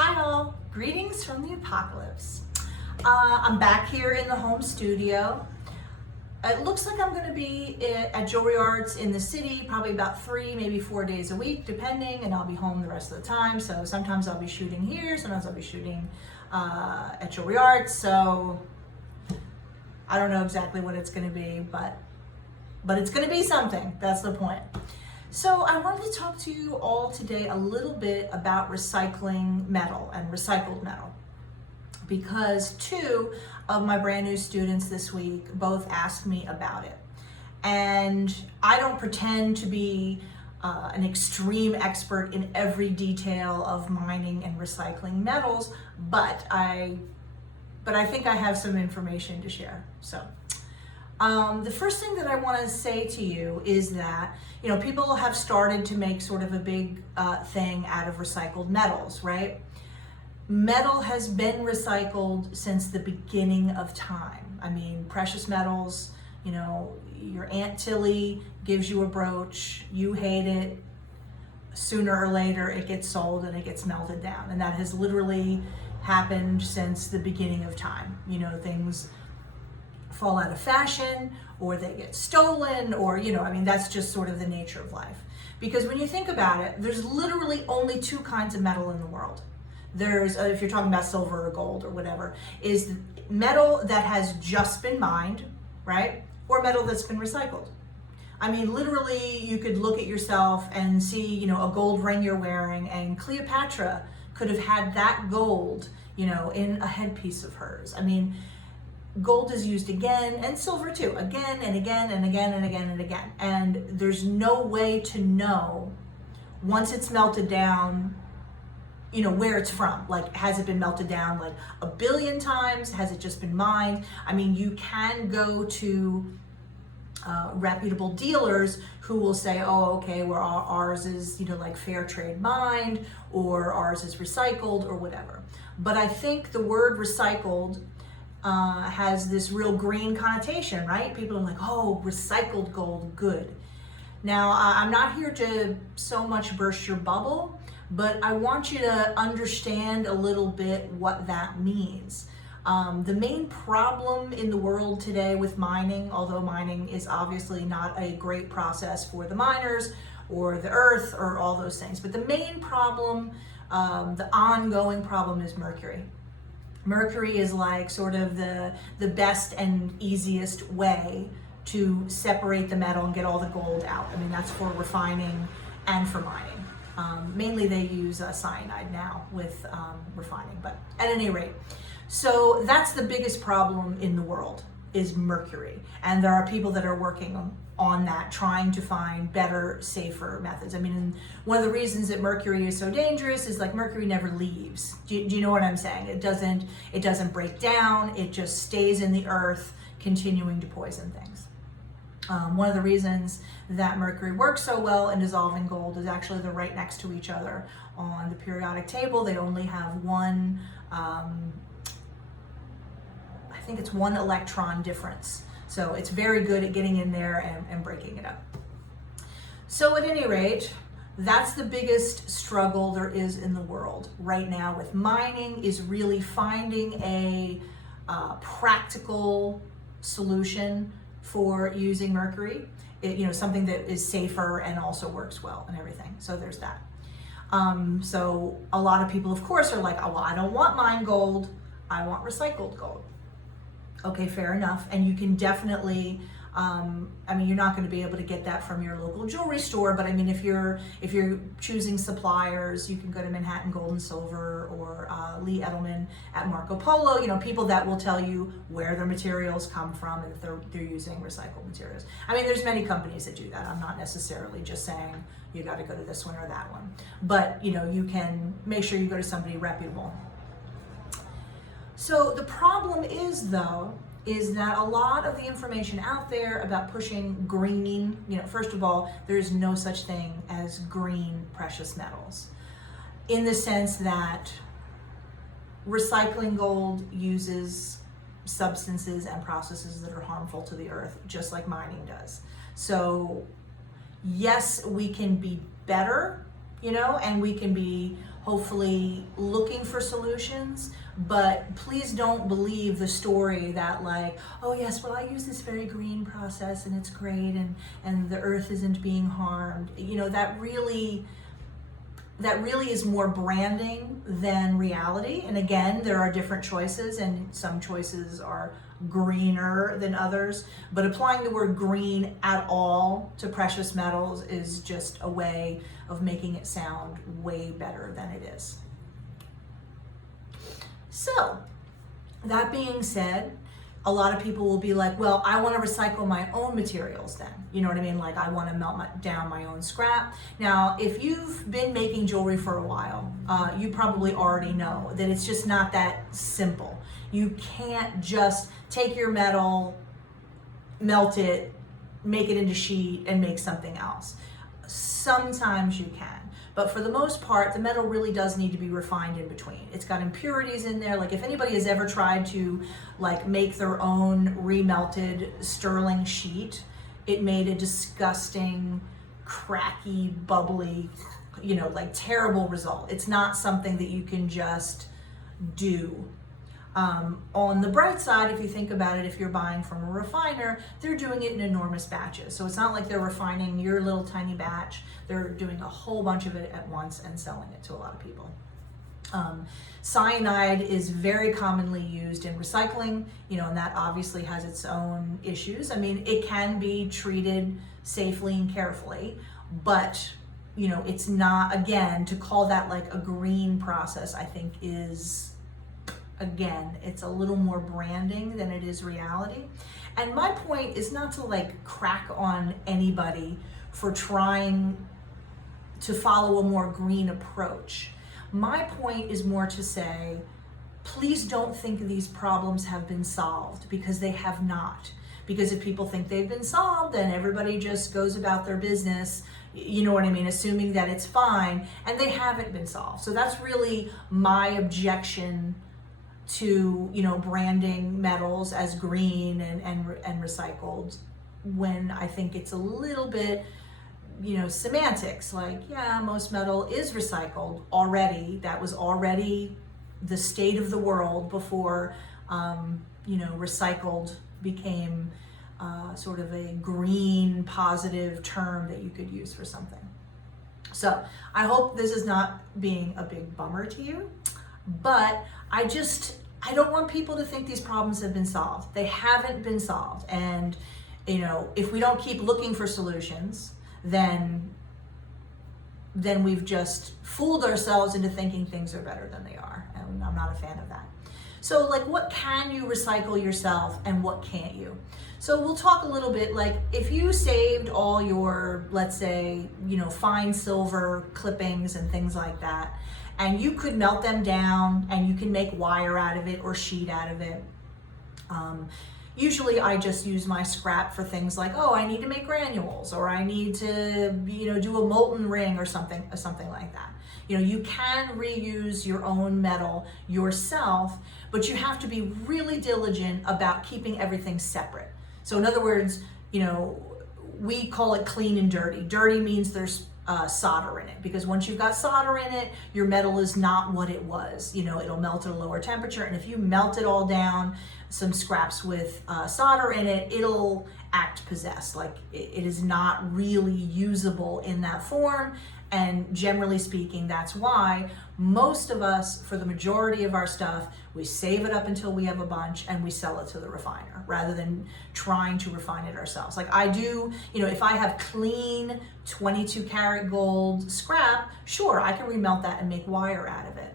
Hi all, greetings from the apocalypse. I'm back here in the home studio. It looks like I'm going to be at jewelry arts in the city probably about 3, maybe 4 days a week depending, and I'll be home the rest of the time. So sometimes I'll be shooting here, sometimes I'll be shooting at jewelry arts. So I don't know exactly what it's going to be, but it's going to be something. That's the point. So I wanted to talk to you all today a little bit about recycling metal and recycled metal, because 2 of my brand new students this week both asked me about it. And I don't pretend to be an extreme expert in every detail of mining and recycling metals, but I think I have some information to share. So the first thing that I want to say to you is that, people have started to make sort of a big thing out of recycled metals, right? Metal has been recycled since the beginning of time. I mean, precious metals, your Aunt Tilly gives you a brooch, you hate it, sooner or later it gets sold and it gets melted down. And that has literally happened since the beginning of time. Things fall out of fashion, or they get stolen, or, that's just sort of the nature of life. Because when you think about it, there's literally only 2 kinds of metal in the world. There's, if you're talking about silver or gold or whatever, is metal that has just been mined, right? Or metal that's been recycled. I mean, literally, you could look at yourself and see, a gold ring you're wearing, and Cleopatra could have had that gold, in a headpiece of hers. I mean, gold is used again, and silver too, again and again and again and again and again. And there's no way to know, once it's melted down, where it's from. Like, has it been melted down like a billion times? Has it just been mined? I mean, you can go to reputable dealers who will say, oh, okay, well, ours is, like fair trade mined, or ours is recycled, or whatever. But I think the word recycled has this real green connotation, right? People are like, oh, recycled gold, good. Now, I'm not here to so much burst your bubble, but I want you to understand a little bit what that means. The main problem in the world today with mining, although mining is obviously not a great process for the miners or the earth or all those things, but the main problem, the ongoing problem, is mercury. Mercury is like sort of the best and easiest way to separate the metal and get all the gold out. I mean, that's for refining and for mining. Mainly they use cyanide now with refining, but at any rate. So that's the biggest problem in the world, is mercury. And there are people that are working on that, trying to find better, safer methods. I mean, and one of the reasons that mercury is so dangerous is, like, mercury never leaves. Do you know what I'm saying? It doesn't break down. It just stays in the earth, continuing to poison things. One of the reasons that mercury works so well in dissolving gold is actually they're right next to each other on the periodic table. They only have one, I think it's 1 electron difference. So it's very good at getting in there and breaking it up. So at any rate, that's the biggest struggle there is in the world right now with mining, is really finding a practical solution for using mercury. Something that is safer and also works well and everything. So there's that. So a lot of people, of course, are like, oh, well, I don't want mined gold. I want recycled gold. Okay, fair enough. And you can definitely, you're not going to be able to get that from your local jewelry store, but I mean, if you're choosing suppliers, you can go to Manhattan Gold and Silver or Lee Edelman at Marco Polo, people that will tell you where their materials come from and if they're using recycled materials. I mean, there's many companies that do that. I'm not necessarily just saying you got to go to this one or that one, but you can make sure you go to somebody reputable. So the problem is, though, is that a lot of the information out there about pushing greening, first of all, there's no such thing as green precious metals, in the sense that recycling gold uses substances and processes that are harmful to the earth, just like mining does. So yes, we can be better, and we can be hopefully looking for solutions. But please don't believe the story that like, oh yes, well I use this very green process and it's great and the earth isn't being harmed. You know, that really is more branding than reality. And again, there are different choices and some choices are greener than others, but applying the word green at all to precious metals is just a way of making it sound way better than it is. So, that being said, a lot of people will be like, well, I want to recycle my own materials then. You know what I mean? Like I want to melt down my own scrap. Now, if you've been making jewelry for a while, you probably already know that it's just not that simple. You can't just take your metal, melt it, make it into sheet, and make something else. Sometimes you can. But for the most part, the metal really does need to be refined in between. It's got impurities in there. Like if anybody has ever tried to like make their own remelted sterling sheet, it made a disgusting, cracky, bubbly, you know, like terrible result. It's not something that you can just do. On the bright side, if you think about it, if you're buying from a refiner, they're doing it in enormous batches. So it's not like they're refining your little tiny batch. They're doing a whole bunch of it at once and selling it to a lot of people. Cyanide is very commonly used in recycling, you know, and that obviously has its own issues. I mean, it can be treated safely and carefully, but, you know, it's not, again, to call that like a green process, I think is, again, it's a little more branding than it is reality. And my point is not to like crack on anybody for trying to follow a more green approach. My point is more to say, please don't think these problems have been solved, because they have not. Because if people think they've been solved, then everybody just goes about their business, you know what I mean, assuming that it's fine, and they haven't been solved. So that's really my objection to, you know, branding metals as green and recycled, when I think it's a little bit, you know, semantics. Like, yeah, most metal is recycled already. That was already the state of the world before, you know, recycled became sort of a green positive term that you could use for something. So I hope this is not being a big bummer to you, but I don't want people to think these problems have been solved. They haven't been solved. And, you know, if we don't keep looking for solutions, then we've just fooled ourselves into thinking things are better than they are. And I'm not a fan of that. So like, what can you recycle yourself and what can't you? So we'll talk a little bit, like if you saved all your, let's say, you know, fine silver clippings and things like that, and you could melt them down and you can make wire out of it or sheet out of it. Usually I just use my scrap for things like, oh, I need to make granules, or I need to, you know, do a molten ring or something like that. You know, you can reuse your own metal yourself, but you have to be really diligent about keeping everything separate. So in other words, you know, we call it clean and dirty. Dirty means there's solder in it, because once you've got solder in it, your metal is not what it was. You know, it'll melt at a lower temperature, and if you melt it all down, some scraps with solder in it, it'll act possessed. Like it is not really usable in that form. And generally speaking, that's why most of us, for the majority of our stuff, we save it up until we have a bunch and we sell it to the refiner rather than trying to refine it ourselves. Like I do, you know, if I have clean 22 karat gold scrap, sure, I can remelt that and make wire out of it.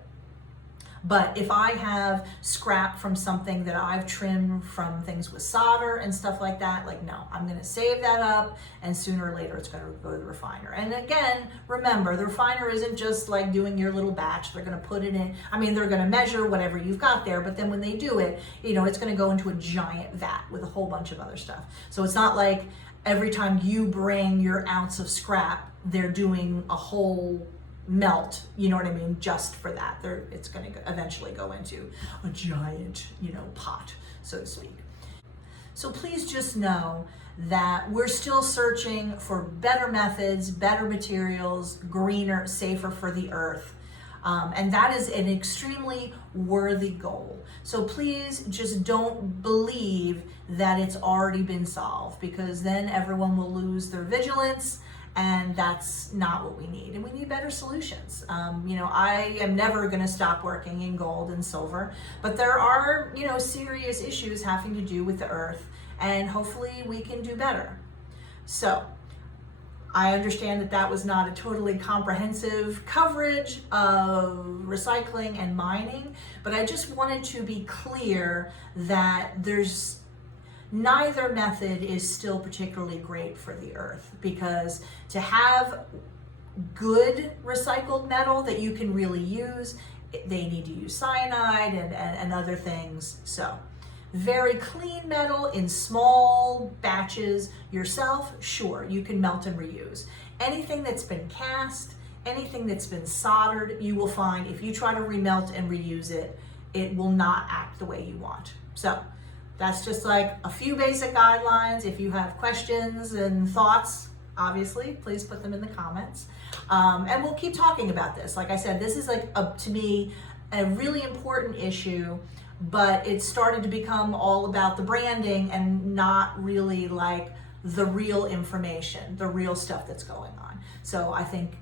But if I have scrap from something that I've trimmed from things with solder and stuff like that, like no, I'm gonna save that up, and sooner or later it's gonna go to the refiner. And again, remember, the refiner isn't just like doing your little batch. They're gonna put it in, I mean, they're gonna measure whatever you've got there, but then when they do it, you know, it's gonna go into a giant vat with a whole bunch of other stuff. So it's not like every time you bring your ounce of scrap, they're doing a whole melt, you know what I mean, just for that. It's going to eventually go into a giant, you know, pot, so to speak. So please just know that we're still searching for better methods, better materials, greener, safer for the earth. And that is an extremely worthy goal. So please just don't believe that it's already been solved, because then everyone will lose their vigilance, and that's not what we need. And we need better solutions. I am never going to stop working in gold and silver, but there are, serious issues having to do with the earth, and hopefully we can do better. So I understand that that was not a totally comprehensive coverage of recycling and mining, but I just wanted to be clear that neither method is still particularly great for the earth, because to have good recycled metal that you can really use, they need to use cyanide and other things. So very clean metal in small batches yourself, sure, you can melt and reuse. Anything that's been cast, anything that's been soldered, you will find if you try to remelt and reuse it, it will not act the way you want. So that's just like a few basic guidelines. If you have questions and thoughts, obviously, please put them in the comments. And we'll keep talking about this. Like I said, this is to me, a really important issue, but it started to become all about the branding and not really like the real information, the real stuff that's going on. So I think,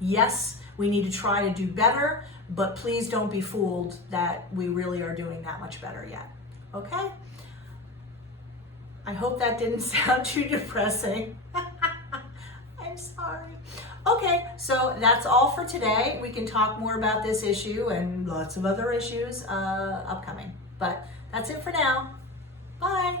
yes, we need to try to do better, but please don't be fooled that we really are doing that much better yet. Okay? I hope that didn't sound too depressing. I'm sorry. Okay, so that's all for today. We can talk more about this issue and lots of other issues upcoming. But that's it for now. Bye.